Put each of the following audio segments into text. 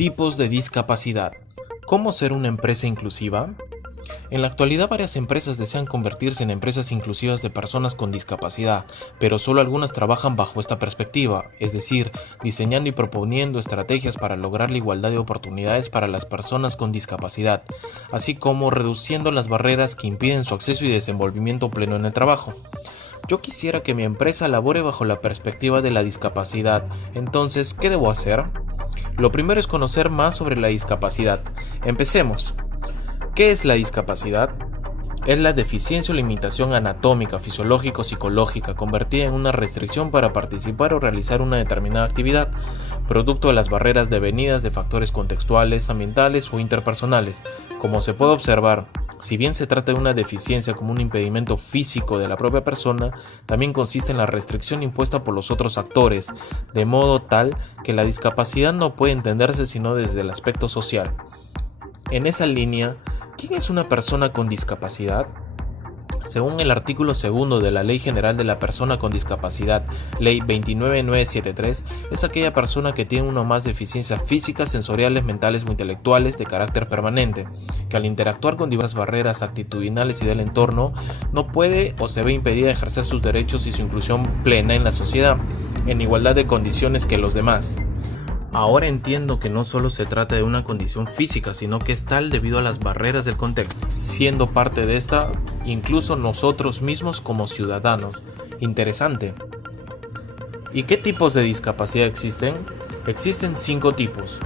Tipos de discapacidad. ¿Cómo ser una empresa inclusiva? En la actualidad varias empresas desean convertirse en empresas inclusivas de personas con discapacidad, pero solo algunas trabajan bajo esta perspectiva, es decir, diseñando y proponiendo estrategias para lograr la igualdad de oportunidades para las personas con discapacidad, así como reduciendo las barreras que impiden su acceso y desenvolvimiento pleno en el trabajo. Yo quisiera que mi empresa labore bajo la perspectiva de la discapacidad, entonces, ¿qué debo hacer? Lo primero es conocer más sobre la discapacidad. Empecemos. ¿Qué es la discapacidad? Es la deficiencia o limitación anatómica, fisiológica o psicológica convertida en una restricción para participar o realizar una determinada actividad, producto de las barreras devenidas de factores contextuales, ambientales o interpersonales. Como se puede observar, si bien se trata de una deficiencia como un impedimento físico de la propia persona, también consiste en la restricción impuesta por los otros actores, de modo tal que la discapacidad no puede entenderse sino desde el aspecto social. En esa línea, ¿quién es una persona con discapacidad? Según el artículo 2 de la Ley General de la Persona con Discapacidad, Ley 29973, es aquella persona que tiene una o más deficiencias físicas, sensoriales, mentales o intelectuales de carácter permanente, que al interactuar con diversas barreras actitudinales y del entorno, no puede o se ve impedida de ejercer sus derechos y su inclusión plena en la sociedad, en igualdad de condiciones que los demás. Ahora entiendo que no solo se trata de una condición física, sino que es tal debido a las barreras del contexto, siendo parte de esta incluso nosotros mismos como ciudadanos. Interesante. ¿Y qué tipos de discapacidad existen? Existen 5 tipos.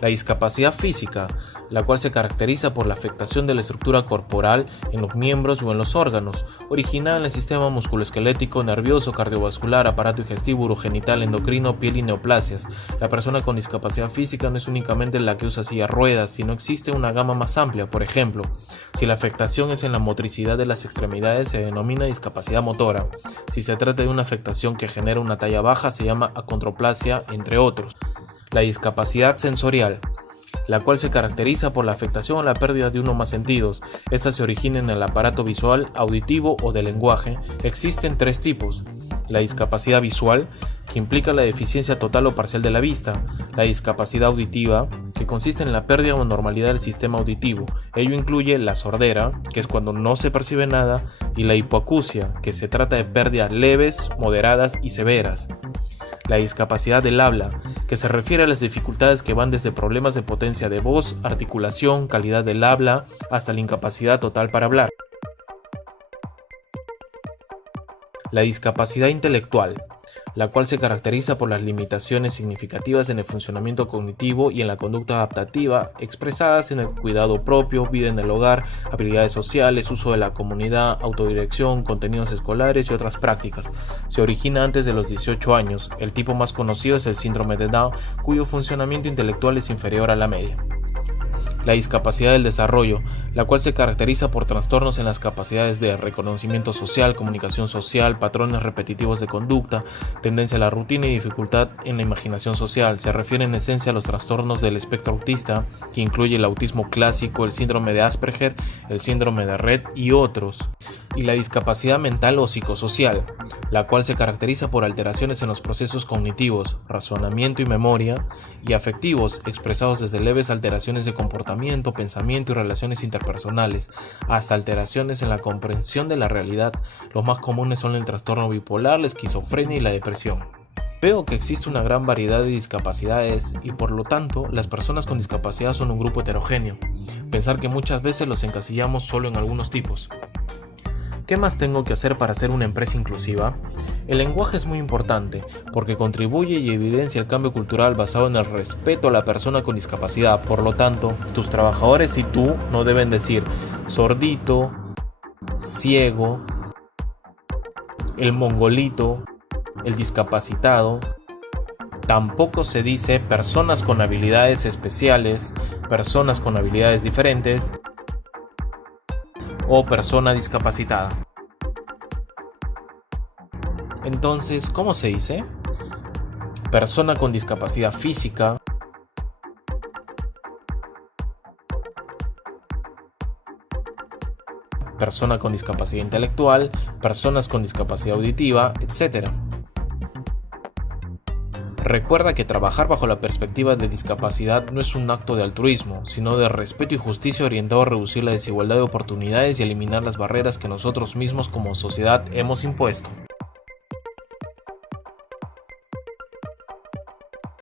La discapacidad física, la cual se caracteriza por la afectación de la estructura corporal en los miembros o en los órganos, originada en el sistema musculoesquelético, nervioso, cardiovascular, aparato digestivo, urogenital, endocrino, piel y neoplasias. La persona con discapacidad física no es únicamente la que usa silla de ruedas, sino existe una gama más amplia. Por ejemplo, si la afectación es en la motricidad de las extremidades, se denomina discapacidad motora. Si se trata de una afectación que genera una talla baja, se llama acondroplasia, entre otros. La discapacidad sensorial, la cual se caracteriza por la afectación o la pérdida de uno o más sentidos. Esta se origina en el aparato visual, auditivo o del lenguaje. Existen 3 tipos. La discapacidad visual, que implica la deficiencia total o parcial de la vista. La discapacidad auditiva, que consiste en la pérdida o normalidad del sistema auditivo. Ello incluye la sordera, que es cuando no se percibe nada, y la hipoacusia, que se trata de pérdidas leves, moderadas y severas. La discapacidad del habla, que se refiere a las dificultades que van desde problemas de potencia de voz, articulación, calidad del habla, hasta la incapacidad total para hablar. La discapacidad intelectual, la cual se caracteriza por las limitaciones significativas en el funcionamiento cognitivo y en la conducta adaptativa, expresadas en el cuidado propio, vida en el hogar, habilidades sociales, uso de la comunidad, autodirección, contenidos escolares y otras prácticas. Se origina antes de los 18 años. El tipo más conocido es el síndrome de Down, cuyo funcionamiento intelectual es inferior a la media. La discapacidad del desarrollo, la cual se caracteriza por trastornos en las capacidades de reconocimiento social, comunicación social, patrones repetitivos de conducta, tendencia a la rutina y dificultad en la imaginación social. Se refiere en esencia a los trastornos del espectro autista, que incluye el autismo clásico, el síndrome de Asperger, el síndrome de Rett y otros. Y la discapacidad mental o psicosocial, la cual se caracteriza por alteraciones en los procesos cognitivos, razonamiento y memoria, y afectivos, expresados desde leves alteraciones de comportamiento, pensamiento y relaciones interpersonales, hasta alteraciones en la comprensión de la realidad. Los más comunes son el trastorno bipolar, la esquizofrenia y la depresión. Veo que existe una gran variedad de discapacidades y por lo tanto las personas con discapacidad son un grupo heterogéneo. Pensar que muchas veces los encasillamos solo en algunos tipos. ¿Qué más tengo que hacer para ser una empresa inclusiva? El lenguaje es muy importante porque contribuye y evidencia el cambio cultural basado en el respeto a la persona con discapacidad. Por lo tanto, tus trabajadores y tú no deben decir sordito, ciego, el mongolito, el discapacitado. Tampoco se dice personas con habilidades especiales, personas con habilidades diferentes o persona discapacitada. Entonces, ¿cómo se dice? Persona con discapacidad física, persona con discapacidad intelectual, personas con discapacidad auditiva, etc. Recuerda que trabajar bajo la perspectiva de discapacidad no es un acto de altruismo, sino de respeto y justicia orientado a reducir la desigualdad de oportunidades y eliminar las barreras que nosotros mismos como sociedad hemos impuesto.